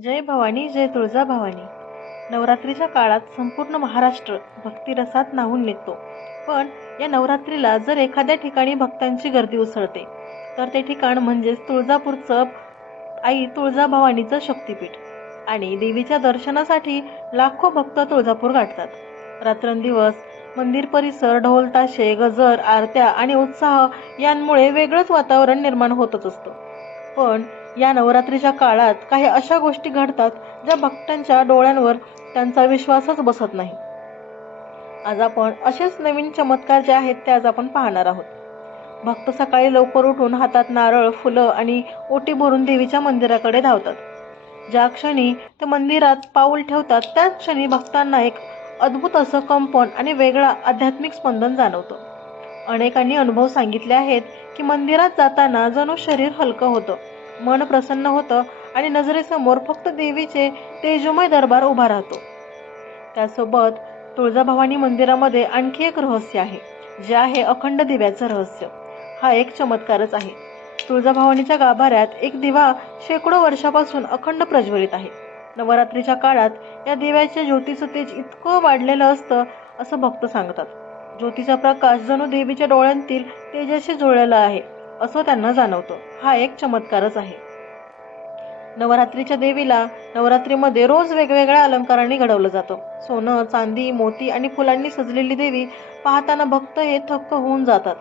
जय भवानी जय तुळजा भवानी. नवरात्रीच्या काळात संपूर्ण महाराष्ट्र भक्तिरसात न्हावून निघतो. पण या नवरात्रीला जर एखाद्या ठिकाणी भक्तांची गर्दी उसळते तर ते ठिकाण म्हणजेच तुळजापूरचं आई तुळजाभवानीचं शक्तिपीठ. आणि देवीच्या दर्शनासाठी लाखो भक्त तुळजापूर गाठतात. रात्रंदिवस मंदिर परिसर ढोल ताशे गजर आरत्या आणि उत्साह यांमुळे वेगळंच वातावरण निर्माण होतच असतं. पण या नवरात्रीच्या काळात काही अशा गोष्टी घडतात ज्या भक्तांच्या डोळ्यांवर त्यांचा विश्वासच बसत नाही. आज आपण असेच नवीन चमत्कार जे आहेत ते आज आपण पाहणार आहोत. भक्त सकाळी लवकर उठून हातात नारळ फुलं आणि ओटी भरून देवीच्या मंदिराकडे धावतात. ज्या क्षणी ते मंदिरात पाऊल ठेवतात त्याच क्षणी भक्तांना एक अद्भुत असं कंपन आणि वेगळा आध्यात्मिक स्पंदन जाणवतं. अनेकांनी अनुभव सांगितले आहेत की मंदिरात जाताना जणू शरीर हलकं होतं. मन प्रसन्न होतं आणि नजरेसमोर फक्त देवीचे तेजोमय दरबार उभा राहतो. त्यासोबत तुळजाभवानी मंदिरामध्ये आणखी एक रहस्य आहे जे आहे अखंड दिव्याचं रहस्य. हा एक चमत्कारच आहे. तुळजाभवानीच्या गाभाऱ्यात एक दिवा शेकडो वर्षापासून अखंड प्रज्वलित आहे. नवरात्रीच्या काळात या दिव्याच्या ज्योतीचं तेज इतकं वाढलेलं असतं असं भक्त सांगतात. ज्योतीचा प्रकाश जणू देवीच्या डोळ्यांतील तेजाशी जुळलेला आहे. असं त्यांना जाणवतं. हा एक चमत्कारच आहे. नवरात्रीच्या देवीला नवरात्रीमध्ये रोज वेगवेगळ्या अलंकारांनी घडवलं जातं. सोनं चांदी मोती आणि फुलांनी सजलेली देवी पाहताना भक्त हे थक्क होऊन जातात.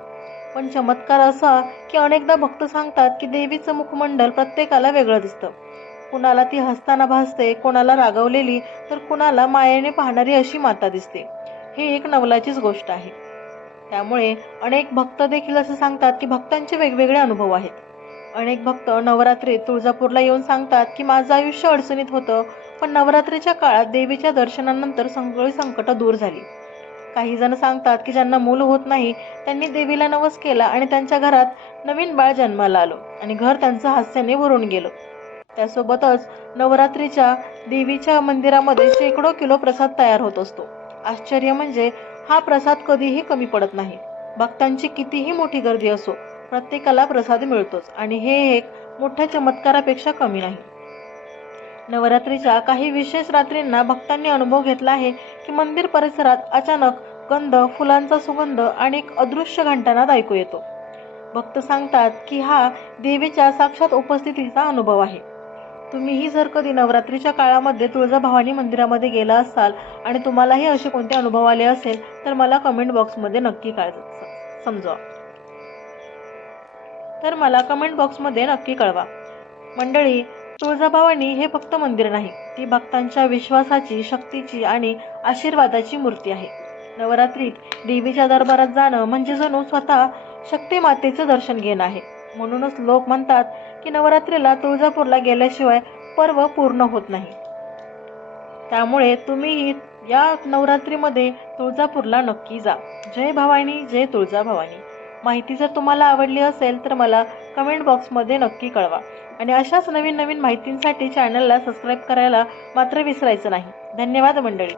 पण चमत्कार असा की अनेकदा भक्त सांगतात की देवीचं मुखमंडल प्रत्येकाला वेगळं दिसतं. कुणाला ती हसताना भासते कोणाला रागवलेली तर कुणाला मायेने पाहणारी अशी माता दिसते. ही एक नवलाचीच गोष्ट आहे. त्यामुळे अनेक भक्त देखील असं सांगतात की भक्तांचे वेगवेगळे अनुभव आहेत. अनेक भक्त नवरात्रीत तुळजापूरला येऊन सांगतात की माझं आयुष्य अडचणीत होतं पण नवरात्रीच्या काळात देवीच्या दर्शनानंतर सगळी संकटं दूर झाली. काही जण सांगतात की ज्यांना मूल होत नाही त्यांनी देवीला नवस केला आणि त्यांच्या घरात नवीन बाळ जन्माला आलो आणि घर त्यांचं हास्याने भरून गेलं. त्यासोबतच नवरात्रीच्या देवीच्या मंदिरामध्ये शेकडो किलो प्रसाद तयार होत असतो. आश्चर्य म्हणजे हा प्रसाद कधीही कमी पडत नाही. भक्तांची कितीही मोठी गर्दी असो प्रत्येकाला प्रसाद मिळतोच आणि हे एक मोठ्या चमत्कारापेक्षा कमी नाही. नवरात्रीच्या काही विशेष रात्रींना भक्तांनी अनुभव घेतला आहे की मंदिर परिसरात अचानक गंध फुलांचा सुगंध आणि एक अदृश्य घंटानाद ऐकू येतो. भक्त सांगतात की हा देवीच्या साक्षात उपस्थितीचा अनुभव आहे. तुम्हीही जर कधी नवरात्रीच्या काळामध्ये तुळजाभवानी मंदिरामध्ये गेला असाल आणि तुम्हालाही असे कोणते अनुभव आले असेल तर मला कमेंट बॉक्समध्ये नक्की काय समजावा. तर मला कमेंट बॉक्समध्ये नक्की कळवा. मंडळी तुळजाभवानी हे फक्त मंदिर नाही ती भक्तांच्या विश्वासाची शक्तीची आणि आशीर्वादाची मूर्ती आहे. नवरात्रीत देवीच्या दरबारात जाणं म्हणजे जणू स्वतः शक्ती मातेचं दर्शन घेणं आहे. म्हणूनच लोक म्हणतात की नवरात्रीला तुळजापूरला गेल्याशिवाय पर्व पूर्ण होत नाही. त्यामुळे तुम्ही या नवरात्रीमध्ये तुळजापूरला नक्की जा. जय भवानी जय तुळजा भवानी. माहिती जर तुम्हाला आवडली असेल तर मला कमेंट बॉक्समध्ये नक्की कळवा. आणि अशाच नवीन नवीन माहितींसाठी चॅनलला सबस्क्राईब करायला मात्र विसरायचं नाही. धन्यवाद मंडळी.